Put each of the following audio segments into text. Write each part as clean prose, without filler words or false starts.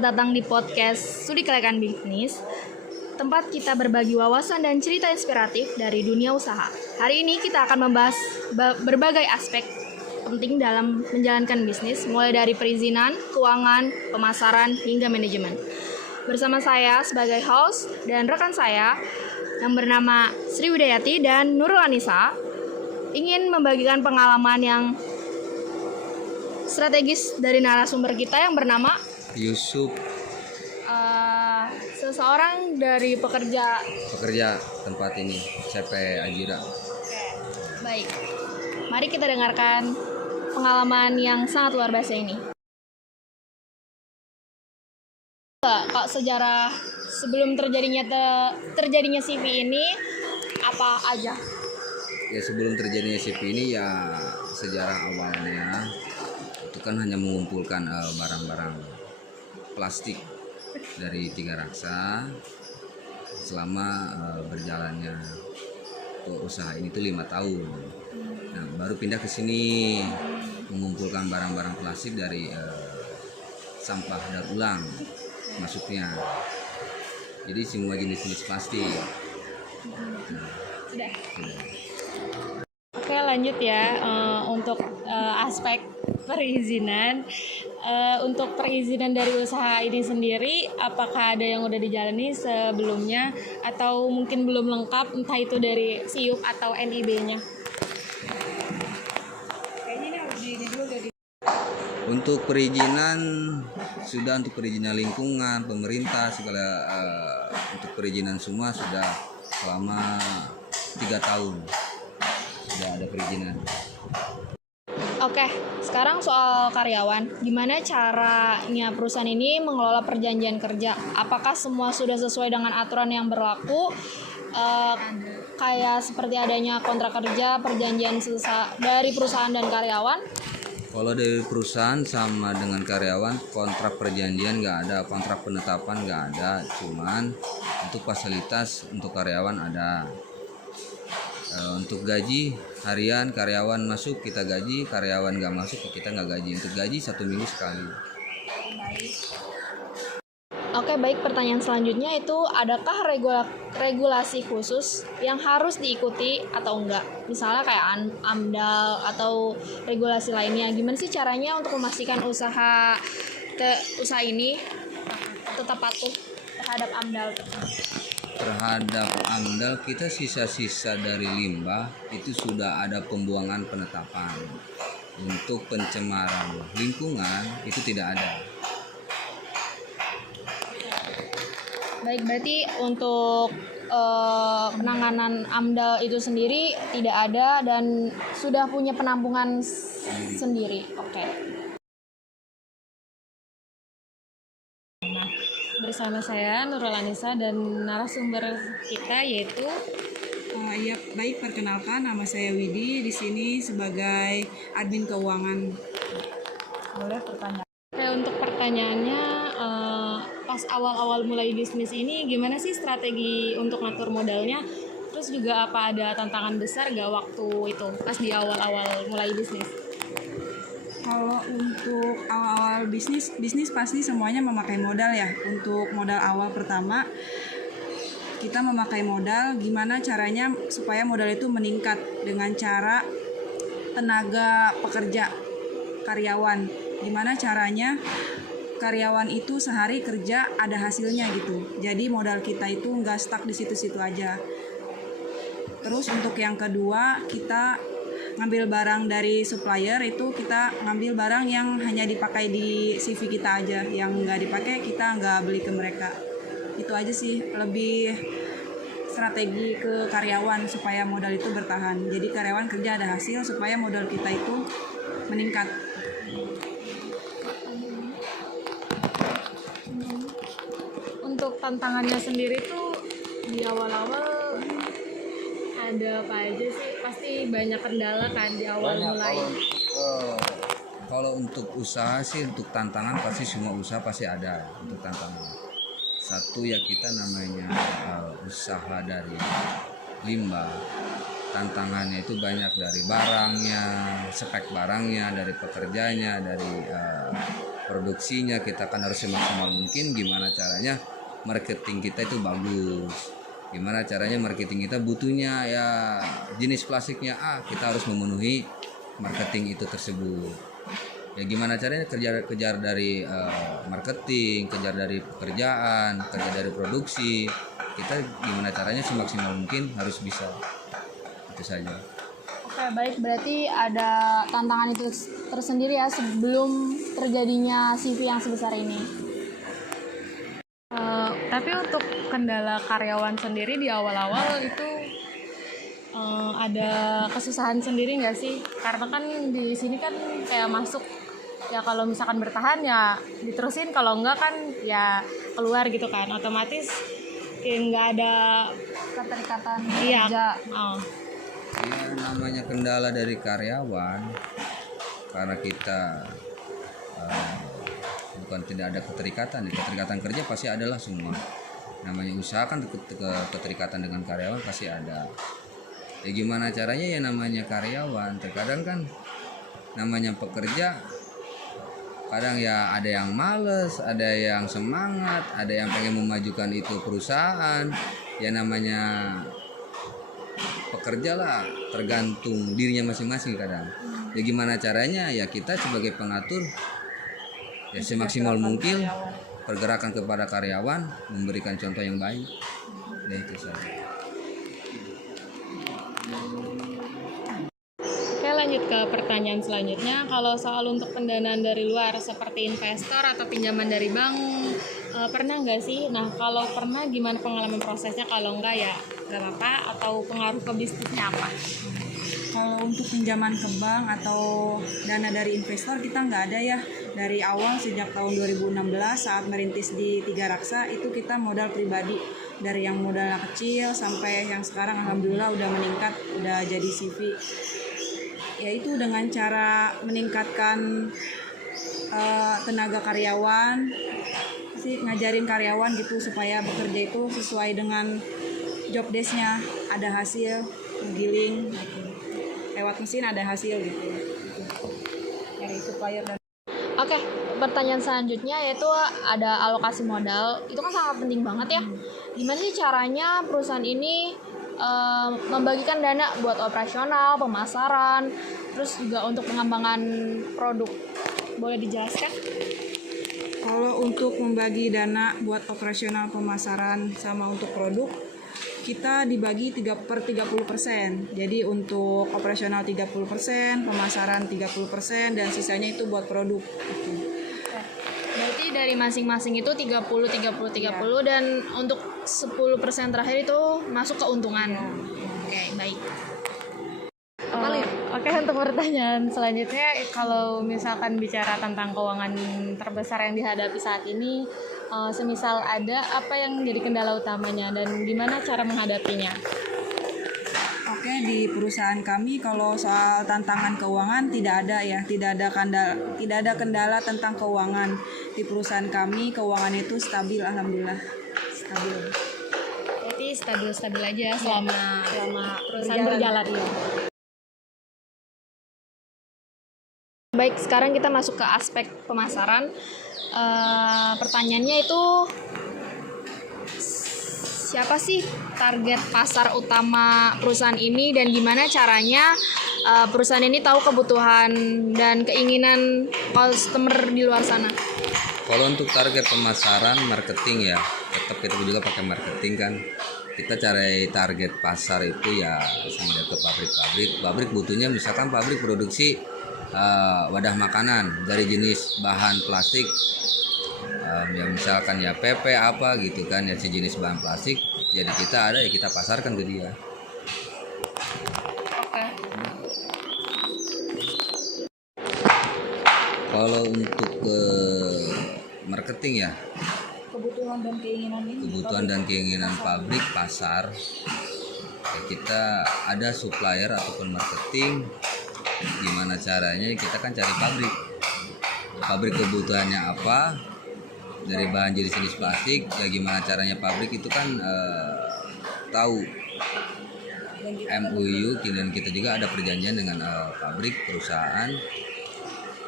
selamat datang di podcast Studi Kelayakan Bisnis, tempat kita berbagi wawasan dan cerita inspiratif dari dunia usaha. Hari ini kita akan membahas berbagai aspek penting dalam menjalankan bisnis, mulai dari perizinan, keuangan, pemasaran, hingga manajemen. Bersama saya sebagai host dan rekan saya yang bernama Sri Widayati dan Nurul Anissa ingin membagikan pengalaman yang strategis dari narasumber kita yang bernama Yusuf, seseorang dari pekerja tempat ini, CP Ajira. Baik, mari kita dengarkan pengalaman yang sangat luar biasa ini. Kak, sejarah sebelum terjadinya CV ini apa aja? Ya, sebelum terjadinya CV ini ya sejarah awalnya itu kan hanya mengumpulkan barang-barang plastik dari Tiga Raksa selama berjalannya usaha ini tuh 5 tahun. Nah, baru pindah ke sini mengumpulkan barang-barang plastik dari sampah daur ulang masuknya. Jadi semua jenis-jenis plastik. Sudah. Oke, lanjut ya untuk aspek perizinan. Untuk perizinan dari usaha ini sendiri, apakah ada yang udah dijalani sebelumnya atau mungkin belum lengkap, entah itu dari SIUP atau NIB-nya? Untuk perizinan sudah, untuk perizinan lingkungan, pemerintah segala, untuk perizinan semua sudah selama 3 tahun sudah ada perizinan. Oke, sekarang soal karyawan. Gimana caranya perusahaan ini mengelola perjanjian kerja? Apakah semua sudah sesuai dengan aturan yang berlaku? Kayak seperti adanya kontrak kerja, perjanjian dari perusahaan dan karyawan? Kalau dari perusahaan sama dengan karyawan, kontrak perjanjian nggak ada, kontrak penetapan nggak ada. Cuman untuk fasilitas untuk karyawan ada. Untuk gaji harian, karyawan masuk kita gaji, karyawan nggak masuk kita nggak gaji. Untuk gaji 1 minggu sekali. Oke, baik. Pertanyaan selanjutnya itu, adakah regulasi khusus yang harus diikuti atau enggak? Misalnya kayak AMDAL atau regulasi lainnya. Gimana sih caranya untuk memastikan usaha ini tetap patuh terhadap AMDAL? Terhadap AMDAL kita sisa-sisa dari limbah itu sudah ada pembuangan penetapan. Untuk pencemaran lingkungan itu tidak ada. Baik, berarti untuk penanganan AMDAL itu sendiri tidak ada dan sudah punya penampungan sendiri. Oke. Nah, bersama saya Nurul Anissa dan narasumber kita yaitu Ya, baik, perkenalkan, nama saya Widi, di sini sebagai admin keuangan. Boleh pertanyaan. Oke, untuk pertanyaannya, pas awal-awal mulai bisnis ini gimana sih strategi untuk ngatur modalnya? Terus juga apa ada tantangan besar gak waktu itu pas di awal-awal mulai bisnis? Kalau untuk awal-awal bisnis pasti semuanya memakai modal ya. Untuk modal awal pertama kita memakai modal, gimana caranya supaya modal itu meningkat dengan cara tenaga pekerja, karyawan. Gimana caranya karyawan itu sehari kerja ada hasilnya gitu. Jadi modal kita itu nggak stuck di situ-situ aja. Terus untuk yang kedua, kita ngambil barang dari supplier, itu kita ngambil barang yang hanya dipakai di CV kita aja, yang nggak dipakai kita nggak beli ke mereka. Itu aja sih, lebih strategi ke karyawan supaya modal itu bertahan. Jadi karyawan kerja ada hasil supaya modal kita itu meningkat. Untuk tantangannya sendiri tuh di awal-awal ada apa aja sih? Pasti banyak kendala kan di awal mulai. Kalau untuk usaha sih, untuk tantangan pasti semua usaha pasti ada untuk tantangan. Satu ya, kita namanya usaha dari limbah, tantangannya itu banyak, dari barangnya, spek barangnya, dari pekerjanya, dari produksinya kita kan harus semaksimal mungkin. Gimana caranya marketing kita itu bagus, gimana caranya marketing kita butuhnya ya jenis plastiknya kita harus memenuhi marketing itu tersebut. Ya gimana caranya kejar dari marketing, kejar dari pekerjaan, kejar dari produksi, kita gimana caranya semaksimal mungkin harus bisa. Itu saja. Oke, baik. Berarti ada tantangan itu tersendiri ya sebelum terjadinya CV yang sebesar ini. Tapi untuk kendala karyawan sendiri di awal-awal itu ada kesusahan sendiri nggak sih? Karena kan di sini kan kayak masuk ya, kalau misalkan bertahan ya diterusin, kalau enggak kan ya keluar gitu kan, otomatis nggak ada keterikatan kerja. Ya namanya kendala dari karyawan, karena kita bukan tidak ada keterikatan kerja pasti adalah semua. Namanya usaha kan keterikatan dengan karyawan pasti ada. Ya gimana caranya ya namanya karyawan, terkadang kan namanya pekerja, kadang ya ada yang males, ada yang semangat, ada yang pengen memajukan itu perusahaan. Ya namanya pekerja lah, tergantung dirinya masing-masing kadang. Ya gimana caranya ya kita sebagai pengatur ya semaksimal mungkin pergerakan kepada karyawan, memberikan contoh yang baik. Ya itu saja. Oke, lanjut ke pertanyaan selanjutnya. Kalau soal untuk pendanaan dari luar seperti investor atau pinjaman dari bank, pernah nggak sih? Nah, kalau pernah gimana pengalaman prosesnya? Kalau enggak ya nggak apa-apa, atau pengaruh ke bisnisnya apa? Kalau untuk pinjaman ke bank atau dana dari investor kita nggak ada ya. Dari awal sejak tahun 2016 saat merintis di Tiga Raksa itu kita modal pribadi, dari yang modalnya kecil sampai yang sekarang alhamdulillah udah meningkat, udah jadi CV. Yaitu dengan cara meningkatkan tenaga karyawan, ngajarin karyawan gitu supaya bekerja itu sesuai dengan job desk-nya, ada hasil giling gitu. Lewat mesin ada hasil gitu. Dari supplier dan Oke, pertanyaan selanjutnya yaitu ada alokasi modal. Itu kan sangat penting banget ya. Gimana sih caranya perusahaan ini membagikan dana buat operasional, pemasaran, terus juga untuk pengembangan produk? Boleh dijelaskan? kalau untuk membagi dana buat operasional, pemasaran sama untuk produk, kita dibagi 3/30%. Jadi untuk operasional 30%, pemasaran 30%, dan sisanya itu buat produk. Berarti dari masing-masing itu 30, 30, 30, dan untuk 10% terakhir itu masuk keuntungan. Oke, baik. Oke, untuk pertanyaan selanjutnya, kalau misalkan bicara tentang keuangan terbesar yang dihadapi saat ini, semisal ada, apa yang jadi kendala utamanya dan gimana cara menghadapinya? Oke, di perusahaan kami kalau soal tantangan keuangan tidak ada ya, tidak ada kendala tentang keuangan. Di perusahaan kami keuangan itu stabil, alhamdulillah stabil. Berarti stabil-stabil aja selama perusahaan berjalan. Baik, sekarang kita masuk ke aspek pemasaran. Pertanyaannya itu, siapa sih target pasar utama perusahaan ini dan gimana caranya perusahaan ini tahu kebutuhan dan keinginan customer di luar sana? Kalau untuk target pemasaran marketing ya tetap kita juga pakai marketing kan. Kita cari target pasar itu ya sama ke pabrik butuhnya, misalkan pabrik produksi wadah makanan dari jenis bahan plastik, ya misalkan ya PP apa gitu kan ya sejenis bahan plastik, jadi kita ada ya kita pasarkan ke dia. Oke. Kalau untuk marketing ya kebutuhan dan keinginan pabrik pasar ya, kita ada supplier ataupun marketing. Gimana caranya kita kan cari pabrik kebutuhannya apa dari bahan jenis plastik, ya gimana caranya pabrik itu kan tahu MOU, dan kita juga ada perjanjian dengan pabrik perusahaan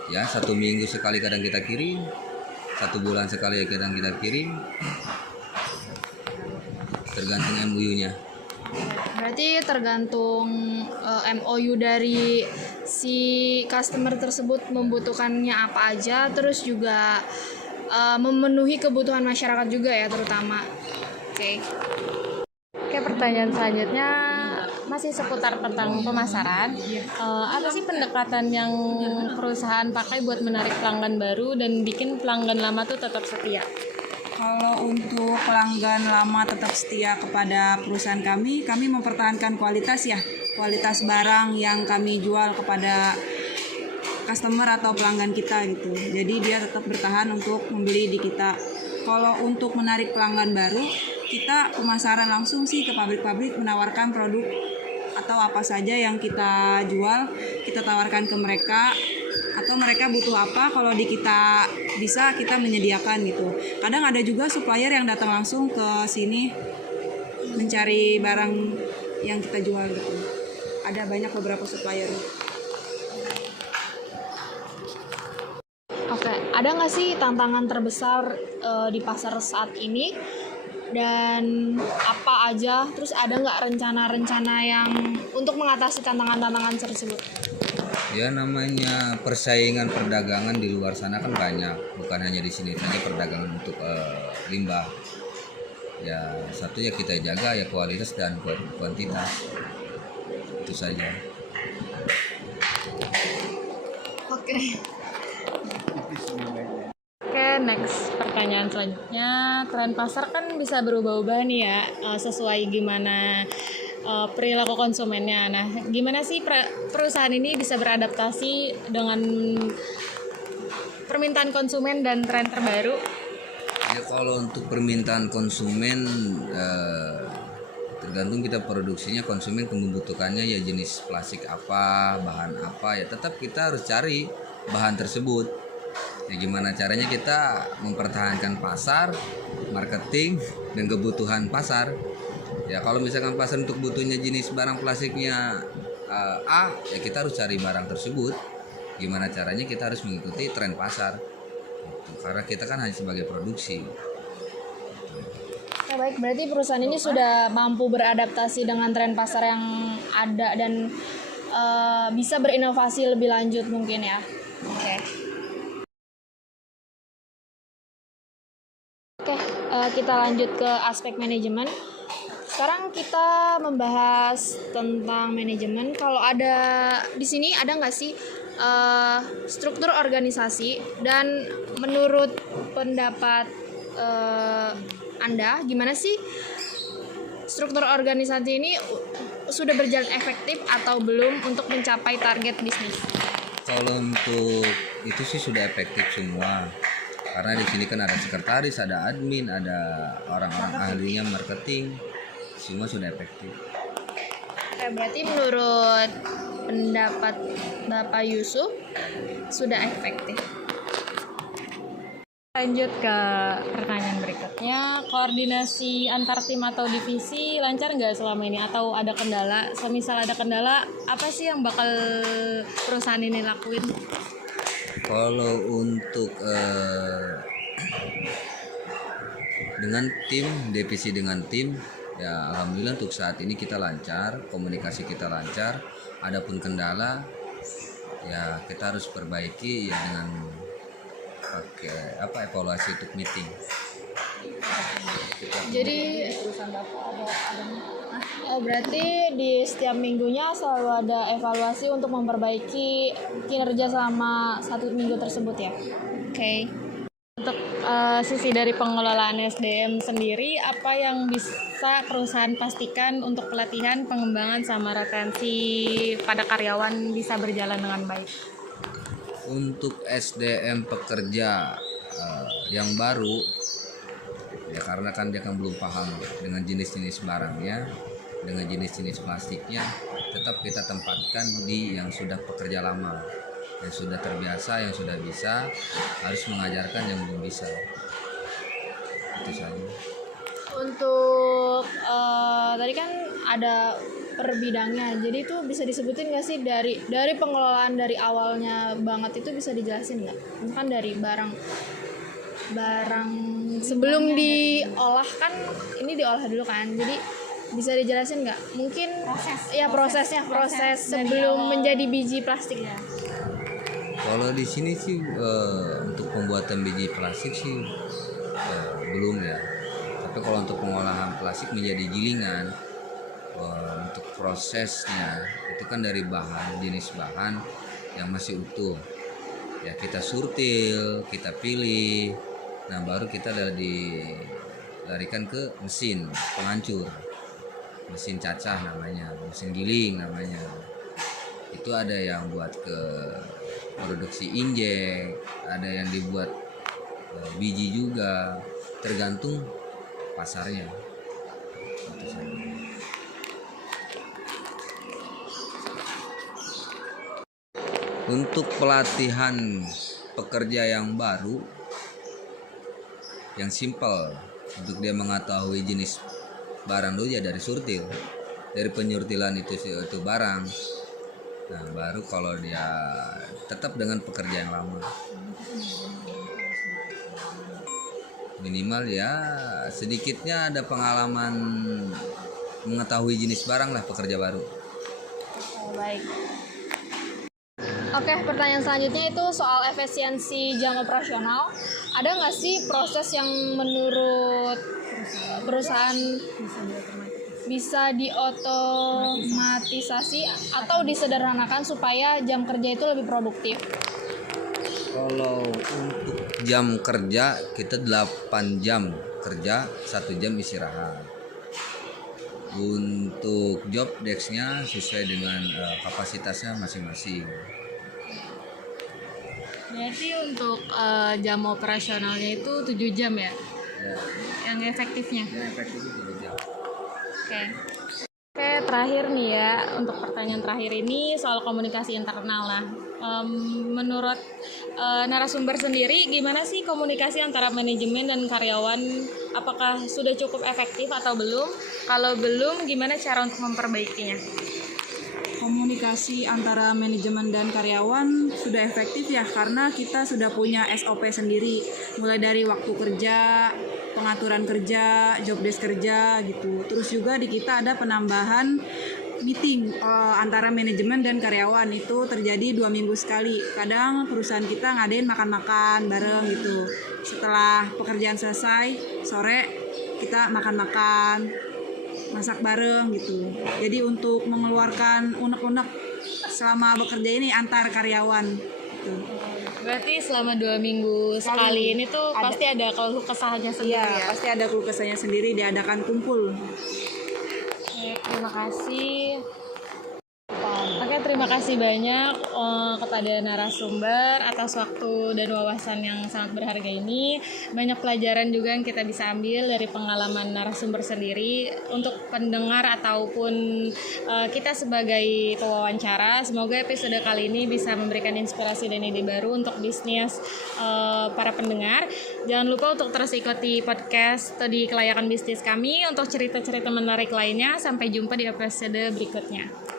Ya 1 minggu sekali kadang kita kirim, 1 bulan sekali kadang kita kirim, tergantung MOU-nya. Berarti tergantung MOU dari si customer tersebut membutuhkannya apa aja, terus juga memenuhi kebutuhan masyarakat juga ya terutama. Oke. Oke, pertanyaan selanjutnya masih seputar tentang pemasaran. Apa sih pendekatan yang perusahaan pakai buat menarik pelanggan baru dan bikin pelanggan lama tuh tetap setia? Kalau untuk pelanggan lama tetap setia kepada perusahaan kami mempertahankan kualitas ya, kualitas barang yang kami jual kepada customer atau pelanggan kita gitu. Jadi dia tetap bertahan untuk membeli di kita. Kalau untuk menarik pelanggan baru, kita pemasaran langsung sih ke pabrik-pabrik, menawarkan produk atau apa saja yang kita jual, kita tawarkan ke mereka, atau mereka butuh apa, kalau di kita bisa kita menyediakan gitu. Kadang ada juga supplier yang datang langsung ke sini mencari barang yang kita jual gitu. Ada banyak beberapa supplier. Oke, ada nggak sih tantangan terbesar di pasar saat ini? Dan apa aja? Terus ada nggak rencana-rencana yang untuk mengatasi tantangan-tantangan tersebut? Ya namanya persaingan perdagangan di luar sana kan banyak, bukan hanya di sini saja perdagangan untuk limbah. Ya satu ya kita jaga ya kualitas dan kuantitas, itu saja. Oke. Oke, next pertanyaan selanjutnya. Tren pasar kan bisa berubah-ubah nih ya, sesuai gimana perilaku konsumennya. Nah, gimana sih perusahaan ini bisa beradaptasi dengan permintaan konsumen dan tren terbaru? Ya kalau untuk permintaan konsumen tergantung kita produksinya, konsumen membutuhkannya ya jenis plastik apa, bahan apa, ya tetap kita harus cari bahan tersebut. Ya gimana caranya kita mempertahankan pasar, marketing, dan kebutuhan pasar. Ya kalau misalkan pasar untuk butuhnya jenis barang plastiknya A, ya kita harus cari barang tersebut. Gimana caranya kita harus mengikuti tren pasar. Karena kita kan hanya sebagai produksi. Ya, baik, berarti perusahaan ini sudah mampu beradaptasi dengan tren pasar yang ada dan bisa berinovasi lebih lanjut mungkin ya. Oke. Oke, kita lanjut ke aspek manajemen. Sekarang kita membahas tentang manajemen. Kalau ada di sini ada nggak sih struktur organisasi, dan menurut pendapat Anda gimana sih struktur organisasi ini sudah berjalan efektif atau belum untuk mencapai target bisnis? Kalau untuk itu sih sudah efektif semua. Karena di sini kan ada sekretaris, ada admin, ada orang-orang ahlinya marketing, semua sudah efektif. Oke, berarti menurut pendapat Bapak Yusuf sudah efektif. Lanjut ke pertanyaan berikutnya, koordinasi antar tim atau divisi lancar nggak selama ini atau ada kendala? Semisal ada kendala, apa sih yang bakal perusahaan ini lakuin? Kalau untuk dengan tim, divisi dengan tim, ya alhamdulillah untuk saat ini kita lancar, komunikasi kita lancar. Adapun kendala, ya kita harus perbaiki ya dengan pakai evaluasi untuk meeting. Jadi berarti di setiap minggunya selalu ada evaluasi untuk memperbaiki kinerja selama 1 minggu tersebut ya. Oke. Untuk sisi dari pengelolaan SDM sendiri, apa yang bisa perusahaan pastikan untuk pelatihan, pengembangan, sama retensi pada karyawan bisa berjalan dengan baik? Untuk SDM pekerja yang baru, ya karena kan dia kan belum paham dengan jenis-jenis barangnya, dengan jenis-jenis plastiknya, tetap kita tempatkan di yang sudah pekerja lama, yang sudah terbiasa, yang sudah bisa, harus mengajarkan yang belum bisa. Itu saja. Untuk tadi kan ada per bidangnya. Jadi itu bisa disebutin nggak sih dari pengelolaan dari awalnya banget itu bisa dijelasin nggak? Misalkan dari barang sebelum diolah kan ini diolah dulu kan. Jadi bisa dijelasin nggak? Mungkin proses sebelum menjadi biji plastik ya. Kalau di sini sih untuk pembuatan biji plastik sih belum ya. Tapi kalau untuk pengolahan plastik menjadi gilingan, untuk prosesnya itu kan dari jenis bahan yang masih utuh. Ya kita surtil, kita pilih, nah baru kita dilarikan ke mesin penghancur, mesin cacah namanya, mesin giling namanya. Itu ada yang buat ke produksi injek, ada yang dibuat biji juga, tergantung pasarnya. Itu saja. Untuk pelatihan pekerja yang baru, yang simpel, untuk dia mengetahui jenis barang dulu ya dari surtil, dari penyurtilan itu barang. Nah baru kalau dia tetap dengan pekerja yang lama, minimal ya sedikitnya ada pengalaman mengetahui jenis barang lah pekerja baru. Baik. Oke, pertanyaan selanjutnya itu soal efisiensi jam operasional. Ada nggak sih proses yang menurut perusahaan bisa diotomatisasi atau disederhanakan supaya jam kerja itu lebih produktif? Kalau untuk jam kerja kita 8 jam kerja, 1 jam istirahat. Untuk job desk-nya sesuai dengan kapasitasnya masing-masing. Berarti untuk jam operasionalnya itu 7 jam ya? Ya, Yang efektifnya? yang efektif itu 7 jam. Oke, terakhir nih ya, untuk pertanyaan terakhir ini soal komunikasi internal lah. Menurut narasumber sendiri, gimana sih komunikasi antara manajemen dan karyawan? Apakah sudah cukup efektif atau belum? Kalau belum, gimana cara untuk memperbaikinya? Komunikasi antara manajemen dan karyawan sudah efektif ya, karena kita sudah punya SOP sendiri, mulai dari waktu kerja, pengaturan kerja, job desk kerja gitu. Terus juga di kita ada penambahan meeting antara manajemen dan karyawan, itu terjadi 2 minggu sekali. Kadang perusahaan kita ngadain makan-makan bareng gitu. Setelah pekerjaan selesai sore kita makan-makan, masak bareng gitu. Jadi untuk mengeluarkan unek-unek selama bekerja ini antar karyawan gitu. Berarti selama 2 minggu sekali ini tuh pasti ada keluh kesahnya sendiri Iya, ya? pasti ada keluh kesahnya sendiri, diadakan kumpul. Oke, terima kasih. Oke, terima kasih banyak kepada narasumber atas waktu dan wawasan yang sangat berharga ini. Banyak pelajaran juga yang kita bisa ambil dari pengalaman narasumber sendiri. Untuk pendengar ataupun kita sebagai pewawancara, semoga episode kali ini bisa memberikan inspirasi dan ide baru untuk bisnis para pendengar. Jangan lupa untuk terus ikuti podcast Studi Kelayakan Bisnis kami untuk cerita-cerita menarik lainnya. Sampai jumpa di episode berikutnya.